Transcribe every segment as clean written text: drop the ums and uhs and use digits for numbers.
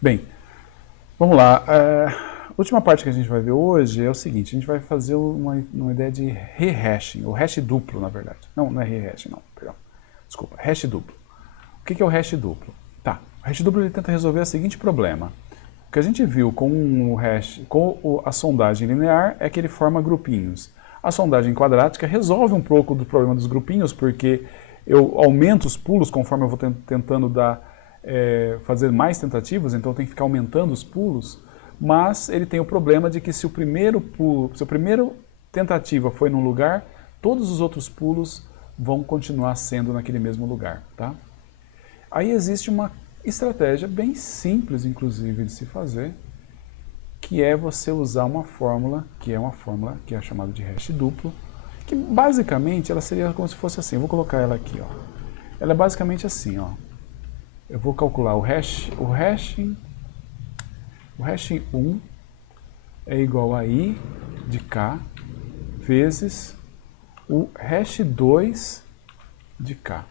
Bem, vamos lá. A última parte que a gente vai ver hoje é o seguinte, a gente vai fazer uma ideia de rehashing, ou hash duplo, na verdade. Não, não é rehashing, não, perdão. Desculpa, hash duplo. O que é o hash duplo? Tá, o hash duplo ele tenta resolver o seguinte problema. O que a gente viu com o hash, com a sondagem linear é que ele forma grupinhos. A sondagem quadrática resolve um pouco do problema dos grupinhos, porque eu aumento os pulos conforme eu vou tentando fazer mais tentativas, então eu tenho que ficar aumentando os pulos, mas ele tem o problema de que se o primeiro pulo, se a primeira tentativa foi num lugar, todos os outros pulos vão continuar sendo naquele mesmo lugar, tá? Aí existe uma estratégia bem simples, inclusive, de se fazer, que é você usar uma fórmula que é chamada de hash duplo, que basicamente ela seria como se fosse assim. Eu vou colocar ela aqui, ó. Ela é basicamente assim, ó. Eu vou calcular o hashing 1 é igual a i de k vezes o hash 2 de k.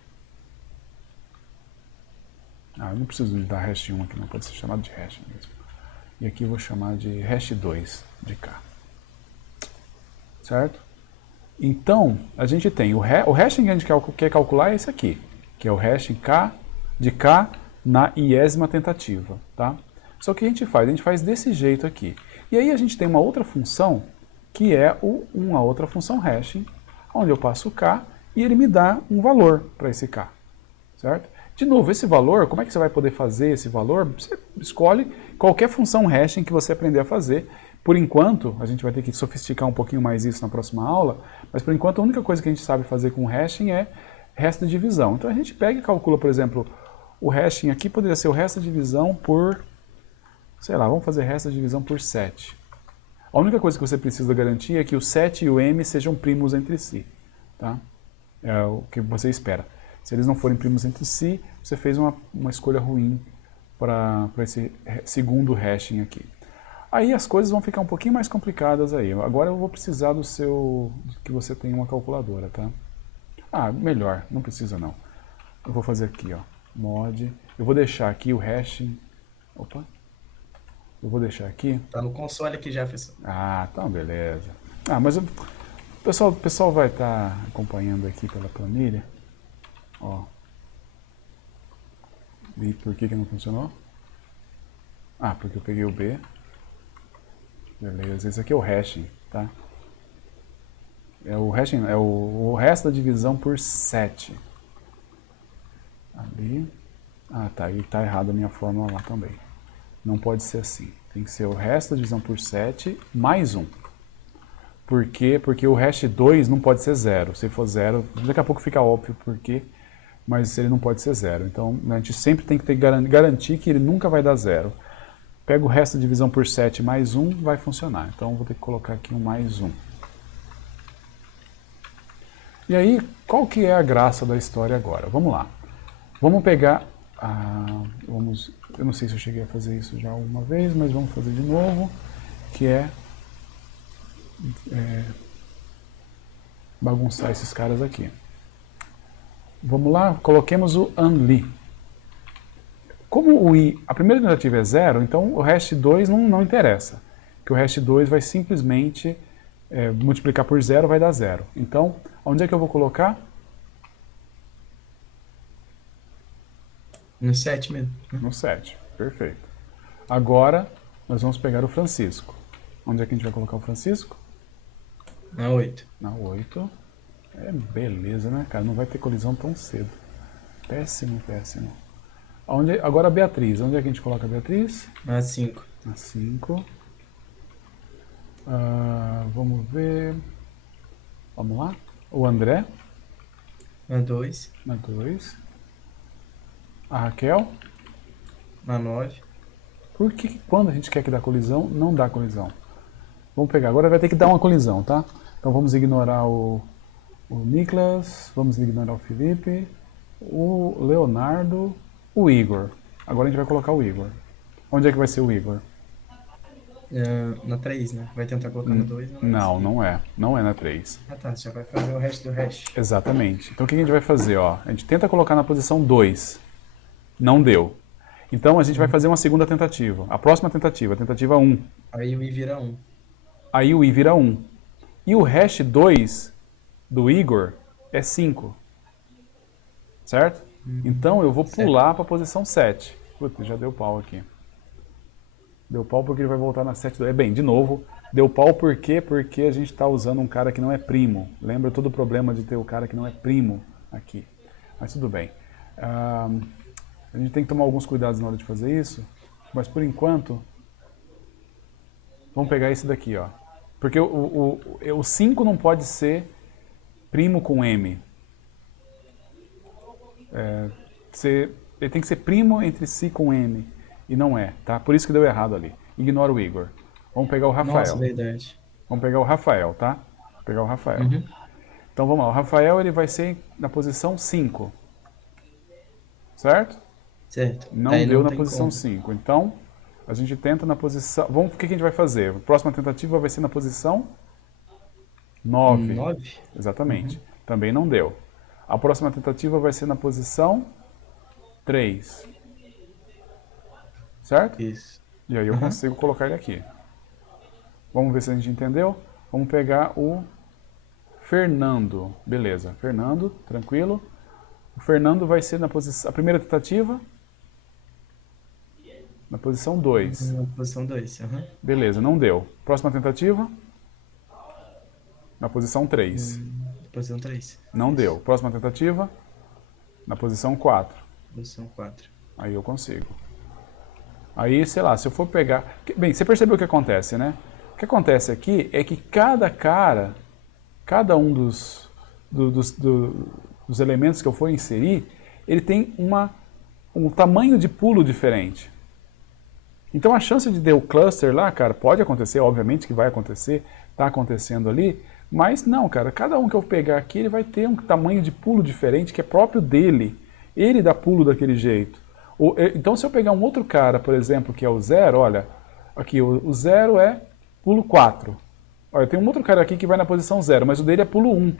Eu não preciso de dar hash 1 aqui, não pode ser chamado de hash mesmo. E aqui eu vou chamar de hash 2 de k. Certo? Então, a gente tem o hashing que a gente quer calcular é esse aqui, que é o hashing k de k na iésima tentativa, tá? Só que a gente faz desse jeito aqui. E aí a gente tem uma outra função, que é uma outra função hashing, onde eu passo o k e ele me dá um valor para esse k, certo? De novo, esse valor, como é que você vai poder fazer esse valor? Você escolhe qualquer função hashing que você aprender a fazer. Por enquanto, a gente vai ter que sofisticar um pouquinho mais isso na próxima aula, mas por enquanto a única coisa que a gente sabe fazer com hashing é resto de divisão. Então a gente pega e calcula, por exemplo, o hashing aqui poderia ser o resto de divisão por, sei lá, vamos fazer resto de divisão por 7. A única coisa que você precisa garantir é que o 7 e o m sejam primos entre si, tá? É o que você espera. Se eles não forem primos entre si, você fez uma escolha ruim para esse segundo hashing aqui. Aí as coisas vão ficar um pouquinho mais complicadas aí. Agora eu vou precisar que você tenha uma calculadora, tá? Melhor, não precisa não. Eu vou fazer aqui, ó, mod. Eu vou deixar aqui o hashing. Opa. Eu vou deixar aqui. Tá no console aqui, Jefferson. Então beleza. Mas o pessoal vai estar acompanhando aqui pela planilha. Ó. E por que não funcionou? Porque eu peguei o B. Beleza, esse aqui é o hashing, tá? O hashing é o resto da divisão por 7. Ali. Tá, e tá errado a minha fórmula lá também. Não pode ser assim. Tem que ser o resto da divisão por 7 mais 1. Por quê? Porque o hash 2 não pode ser 0. Se for 0, daqui a pouco fica óbvio por quê, mas ele não pode ser 0. Então a gente sempre tem que garantir que ele nunca vai dar 0. Pega o resto da divisão por 7 mais 1, vai funcionar. Então vou ter que colocar aqui um mais 1. E aí, qual que é a graça da história agora? Vamos lá. Vamos pegar... eu não sei se eu cheguei a fazer isso já alguma vez, mas vamos fazer de novo, que é bagunçar esses caras aqui. Vamos lá, coloquemos o unli. Como a primeira tentativa é 0, então o hash 2 não interessa. Que o hash 2 vai simplesmente multiplicar por 0, vai dar 0. Então, onde é que eu vou colocar? No 7 mesmo. No 7, perfeito. Agora, nós vamos pegar o Francisco. Onde é que a gente vai colocar o Francisco? Na 8. Na 8. Beleza, né, cara? Não vai ter colisão tão cedo. Péssimo, péssimo. Agora a Beatriz. Onde é que a gente coloca a Beatriz? Na 5. Na 5. Vamos ver. Vamos lá. O André. Na 2. Na 2. A Raquel. Na 9. Por que quando a gente quer que dá colisão, não dá colisão? Vamos pegar. Agora vai ter que dar uma colisão, tá? Então vamos ignorar o Nicolas, vamos ignorar o Felipe, o Leonardo, o Igor. Agora a gente vai colocar o Igor. Onde é que vai ser o Igor? Na 3, né? Vai tentar colocar na 2. Não, não é. Não é na 3. Tá. Você já vai fazer o resto do hash. Exatamente. Então o que a gente vai fazer? Ó? A gente tenta colocar na posição 2. Não deu. Então a gente vai fazer uma segunda tentativa. A próxima tentativa, a tentativa 1. Aí o I vira 1. Aí o I vira 1. E o hash 2 do Igor é 5. Certo? Então eu vou pular para a posição 7. Putz, já deu pau aqui. Deu pau porque ele vai voltar na 7. Bem, de novo, deu pau por quê? Porque a gente está usando um cara que não é primo. Lembra todo o problema de ter o cara que não é primo aqui. Mas tudo bem. A gente tem que tomar alguns cuidados na hora de fazer isso. Mas por enquanto, vamos pegar esse daqui, ó. Porque o 5 não pode ser primo com M. Ele tem que ser primo entre si com M. E não é, tá? Por isso que deu errado ali. Ignora o Igor. Vamos pegar o Rafael. Nossa, verdade. Vamos pegar o Rafael, tá? Vou pegar o Rafael. Uhum. Então vamos lá. O Rafael ele vai ser na posição 5. Certo? Certo. Não Aí deu não na tem posição como. 5. Então, a gente tenta na posição... Vamos, o que a gente vai fazer? A próxima tentativa vai ser na posição 9. 9? Exatamente. Também não deu. A próxima tentativa vai ser na posição 3. Certo? Isso. E aí eu consigo colocar ele aqui. Vamos ver se a gente entendeu. Vamos pegar o Fernando. Beleza. Fernando, tranquilo. O Fernando vai ser na posição... A primeira tentativa... Na posição 2. Na posição 2. Beleza, não deu. Próxima tentativa. Na posição 3. Posição 3. Não deu. Próxima tentativa. Na posição 4. Posição 4. Aí eu consigo. Aí, sei lá, se eu for pegar... Bem, você percebeu o que acontece, né? O que acontece aqui é que cada cara, cada um dos elementos que eu for inserir, ele tem um tamanho de pulo diferente. Então a chance de ter o cluster lá, cara, pode acontecer, obviamente que vai acontecer, está acontecendo ali, mas não, cara, cada um que eu pegar aqui, ele vai ter um tamanho de pulo diferente que é próprio dele. Ele dá pulo daquele jeito. Então se eu pegar um outro cara, por exemplo, que é o 0, olha, aqui o 0 é pulo 4. Olha, tem um outro cara aqui que vai na posição 0, mas o dele é pulo 1.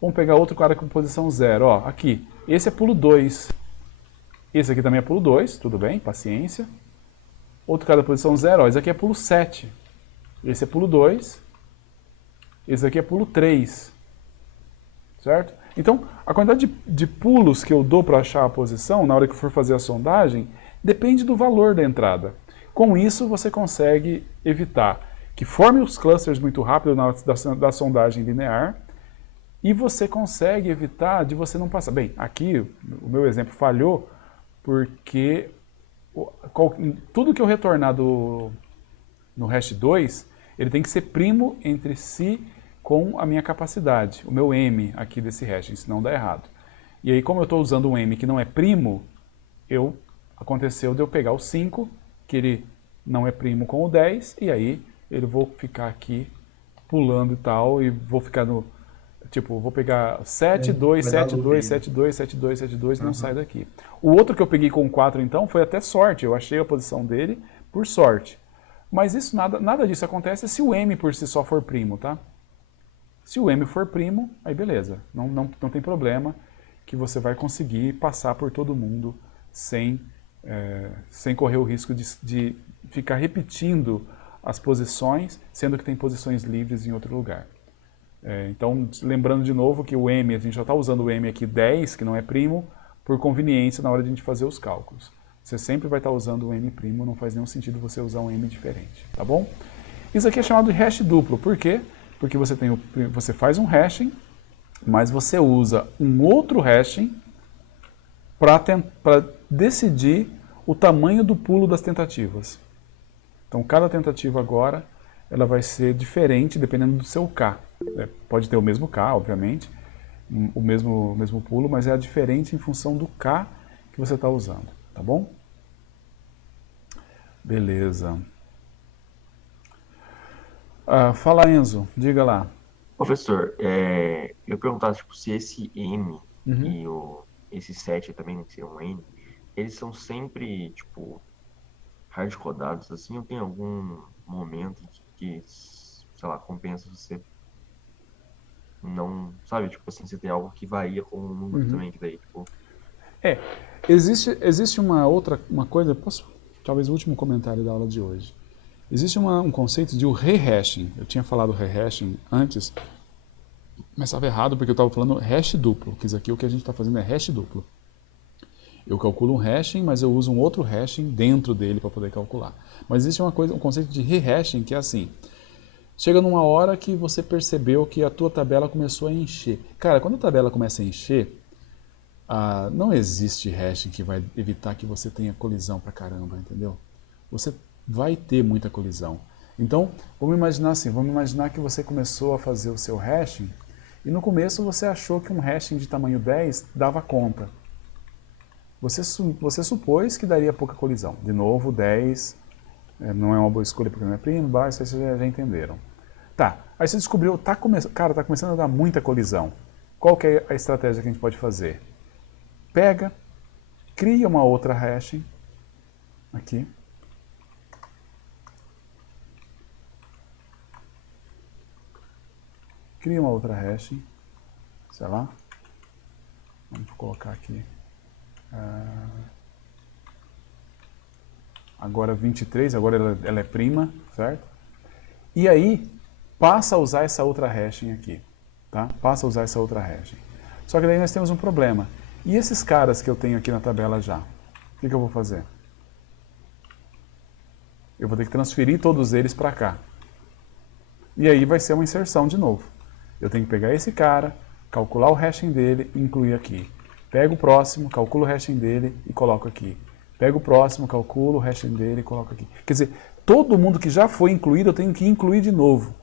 Vamos pegar outro cara com posição 0, ó, aqui. Esse é pulo 2. Esse aqui também é pulo 2, tudo bem, paciência. Outro cara da posição 0, ó, esse aqui é pulo 7. Esse é pulo 2. Esse aqui é pulo 3. Certo? Então, a quantidade de pulos que eu dou para achar a posição, na hora que eu for fazer a sondagem, depende do valor da entrada. Com isso, você consegue evitar que forme os clusters muito rápido da sondagem linear, e você consegue evitar de você não passar. Bem, aqui o meu exemplo falhou porque tudo que eu retornar no hash 2, ele tem que ser primo entre si com a minha capacidade, o meu M aqui desse hash, senão dá errado. E aí, como eu estou usando um M que não é primo, aconteceu de eu pegar o 5, que ele não é primo com o 10, e aí eu vou ficar aqui pulando e tal, e vou ficar no... Tipo, vou pegar 7, 2, 7, 2, 7, 2, 7, 2, 7, 2 e não sai daqui. O outro que eu peguei com 4, então, foi até sorte. Eu achei a posição dele por sorte. Mas isso nada disso acontece se o M por si só for primo, tá? Se o M for primo, aí beleza. Não tem problema que você vai conseguir passar por todo mundo sem correr o risco de ficar repetindo as posições, sendo que tem posições livres em outro lugar. Então, lembrando de novo que o M, a gente já está usando o M aqui 10, que não é primo, por conveniência na hora de a gente fazer os cálculos. Você sempre vai estar usando o M primo, não faz nenhum sentido você usar um M diferente, tá bom? Isso aqui é chamado de hash duplo, por quê? Porque você faz um hashing, mas você usa um outro hashing para decidir o tamanho do pulo das tentativas. Então, cada tentativa agora ela vai ser diferente dependendo do seu K. Pode ter o mesmo K, obviamente, o mesmo pulo, mas é diferente em função do K que você está usando, tá bom? Beleza. Fala, Enzo, diga lá. Professor, eu perguntava tipo, se esse M e esse 7 também ser um N, eles são sempre tipo hard-codados assim, ou tem algum momento que, sei lá, compensa você não, sabe, tipo assim, você tem algo que varia com o número também, que daí, tipo... Existe uma coisa, talvez o último comentário da aula de hoje. Existe um conceito de o rehashing. Eu tinha falado rehashing antes, mas estava errado porque eu estava falando hash duplo, que isso aqui o que a gente está fazendo é hash duplo. Eu calculo um hashing, mas eu uso um outro hashing dentro dele para poder calcular. Mas existe um conceito de rehashing que é assim. Chega numa hora que você percebeu que a tua tabela começou a encher. Cara, quando a tabela começa a encher, não existe hashing que vai evitar que você tenha colisão pra caramba, entendeu? Você vai ter muita colisão. Então, vamos imaginar assim, vamos imaginar que você começou a fazer o seu hashing e no começo você achou que um hashing de tamanho 10 dava conta. Você supôs que daria pouca colisão. De novo, 10 não é uma boa escolha porque não é primo, baixo, vocês já entenderam. Tá, aí você descobriu, cara, tá começando a dar muita colisão. Qual que é a estratégia que a gente pode fazer? Pega, cria uma outra hashing, aqui. Cria uma outra hashing, sei lá. Vamos colocar aqui. Agora 23, agora ela é prima, certo? E aí, passa a usar essa outra hashing aqui, tá? Passa a usar essa outra hashing. Só que daí nós temos um problema. E esses caras que eu tenho aqui na tabela já? O que eu vou fazer? Eu vou ter que transferir todos eles para cá. E aí vai ser uma inserção de novo. Eu tenho que pegar esse cara, calcular o hashing dele e incluir aqui. Pego o próximo, calculo o hashing dele e coloco aqui. Pego o próximo, calculo o hashing dele e coloco aqui. Quer dizer, todo mundo que já foi incluído eu tenho que incluir de novo.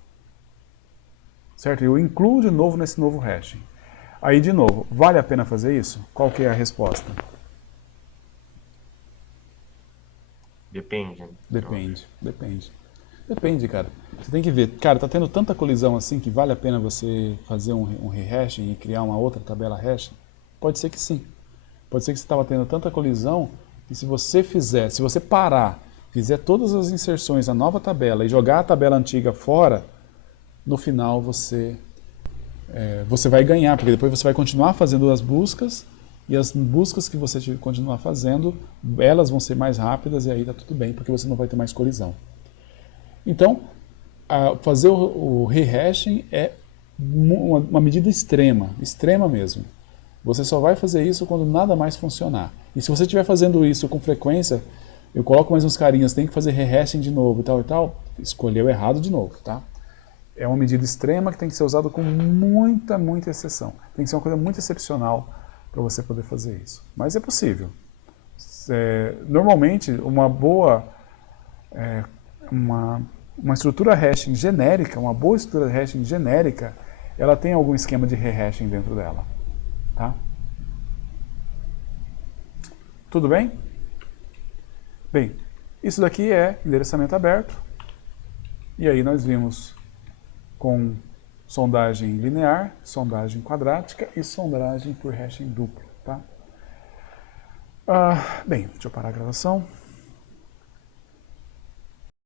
Certo? Eu incluo de novo nesse novo hashing. Aí, de novo, vale a pena fazer isso? Qual que é a resposta? Depende. Depende, cara. Você tem que ver. Cara, tá tendo tanta colisão assim que vale a pena você fazer um rehashing e criar uma outra tabela hashing? Pode ser que sim. Pode ser que você estava tendo tanta colisão que se você parar, fizer todas as inserções na nova tabela e jogar a tabela antiga fora, no final você vai ganhar, porque depois você vai continuar fazendo as buscas e as buscas que você continuar fazendo, elas vão ser mais rápidas e aí tá tudo bem, porque você não vai ter mais colisão. Então, fazer o rehashing é uma medida extrema mesmo. Você só vai fazer isso quando nada mais funcionar. E se você estiver fazendo isso com frequência, eu coloco mais uns carinhas, tem que fazer rehashing de novo e tal, escolheu errado de novo, tá? É uma medida extrema que tem que ser usada com muita exceção. Tem que ser uma coisa muito excepcional para você poder fazer isso. Mas é possível. Normalmente, uma estrutura hashing genérica, uma boa estrutura hashing genérica, ela tem algum esquema de rehashing dentro dela. Tá? Tudo bem? Bem, isso daqui é endereçamento aberto. E aí nós vimos com sondagem linear, sondagem quadrática e sondagem por hashing duplo. Tá? Bem, deixa eu parar a gravação.